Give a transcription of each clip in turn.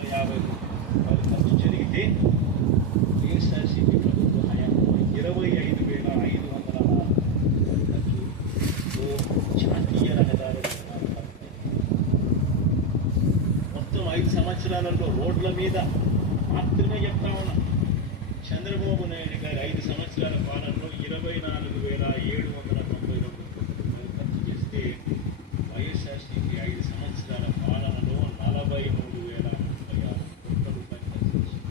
50 ఖర్చు జరిగితే వైఎస్ఆర్సీపీ ప్రభుత్వ హయాంలో 25,500 ఖర్చుతో జాతీయ రహదారులు మొత్తం 5 సంవత్సరాలలో రోడ్ల మీద మాత్రమే చెప్తా ఉన్నా. చంద్రబాబు నాయుడు గారి 5 సంవత్సరాల పాలనలో 24,792 ఖర్చు చేస్తే వైఎస్ఆర్సీపీ 5 సంవత్సరాల పాలనలో 43,036 కోట్ల రూపాయలు ఖర్చు చేసింది.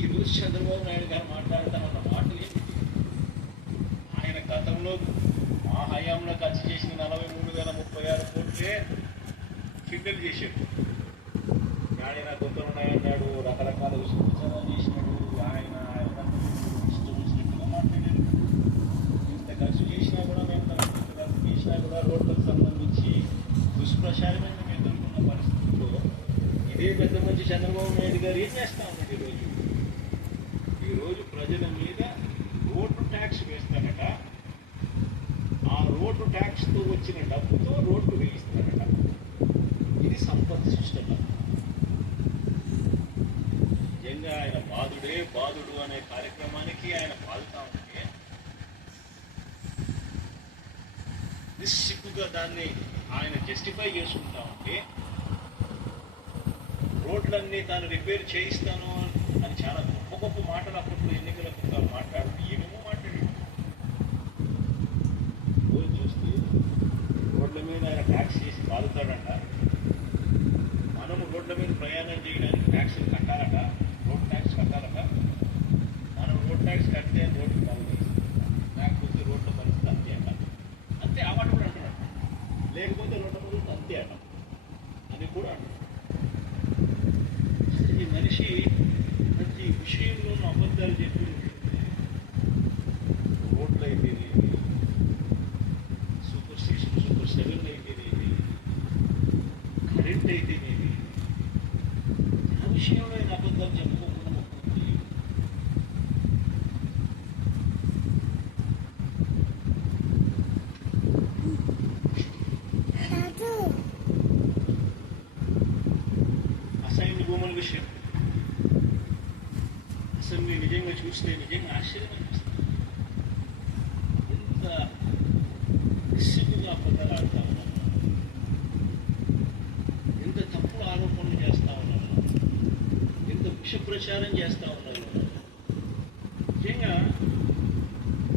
ఈరోజు చంద్రబాబు నాయుడు గారు మాట్లాడుతామన్న మాటలు ఏంటి? ఆయన గతంలో మా హయాంలో ఖర్చు చేసిన 43,036 కోట్లే ఫింగర్ చేశాడు. ఆయన కొత్తలు ఉన్నాయన్నాడు, రకరకాల విషయాలు చేసినాడు. ఆయన ఇష్టం వచ్చినట్టుగా మాట్లాడాడు. ఇంత ఖర్చు చేసినా కూడా మేము ఖర్చు చేసినా కూడా రోడ్లకు సంబంధించి దుష్ప్రచారమైన మేము ఎదుర్కొన్న పరిస్థితుల్లో ఇదే పెద్ద మంచి చంద్రబాబు నాయుడు గారు ఏం చేస్తా ఉన్నాడు? ఈరోజు ప్రజల మీద రోడ్డు ట్యాక్స్ వేస్తారట. ఆ రోడ్డు ట్యాక్స్తో వచ్చిన డబ్బుతో రోడ్డు వేయిస్తారట. ఇది సంపత్తి సృష్టి. నిజంగా ఆయన బాధుడే బాధుడు అనే కార్యక్రమానికి ఆయన బాధుతా ఉంటే నిస్సిగ్గుగా దాన్ని ఆయన జస్టిఫై చేసుకుంటా ఉంటే, రోడ్లన్నీ తాను రిపేర్ చేయిస్తాను అని చాలా గొప్ప గొప్ప మాటలు అప్పట్లో ఎన్నికల తాను మాట్లాడుతూ ఏమేమో మాట్లాడాడు. రోజు చూస్తే రోడ్ల మీద ఆయన ట్యాక్స్ చేసి బాధుతాడంట. మనము రోడ్ల మీద ప్రయాణం చేయడానికి ట్యాక్స్ కట్టాలట, రోడ్ ట్యాక్స్ కట్టాలట. మనం రోడ్ ట్యాక్స్ కడితే రోడ్డు బాగుంది, లేకపోతే రోడ్ల పరిస్థితి అంతే అట. అంతే ఆ మాట కూడా అంటున్నాడు. లేకపోతే రోడ్ల పరిస్థితి అంతే అట అని కూడా అంటున్నాడు. ఈ మనిషి ప్రతి విషయంలో అబద్ధాలు చెప్పి రోడ్లు అయితేనేది, సూపర్ 6, సూపర్ 7 అయితేనేది, కరెంట్ అయితేనేది, ఆ విషయంలో ఆయన అబద్ధాలు చెప్పుకోకుండా మొక్కుతుంది. అసైన్ భూముల విషయం అసలు మీరు నిజంగా చూస్తే నిజంగా ఆశ్చర్యం అనిపిస్తుంది. ఎంత నిశ్చితంగా అబద్ధాలు ఆడుతూ ఉన్నారు, ఎంత తప్పుడు ఆరోపణలు చేస్తూ ఉన్నారు, ఎంత విష ప్రచారం చేస్తూ ఉన్నారు. నిజంగా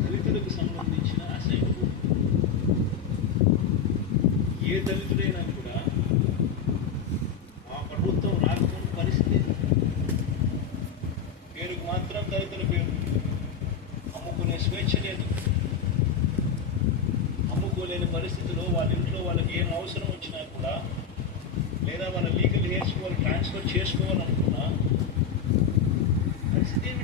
దళితులకు సంబంధించిన అసైన్ ఏ దళితుడైనా కూడా మా ప్రభుత్వం రాకపోయిన పరిస్థితి. పేరుకు మాత్రం దళితుల పేరు, అమ్ముకునే స్వేచ్ఛ లేదు. అమ్ముకోలేని పరిస్థితిలో వాళ్ళ ఇంట్లో వాళ్ళకి ఏం అవసరం వచ్చినా కూడా, లేదా వాళ్ళ లీగల్ హెయిర్స్ వాళ్ళు ట్రాన్స్ఫర్ చేసుకోవాలనుకున్నా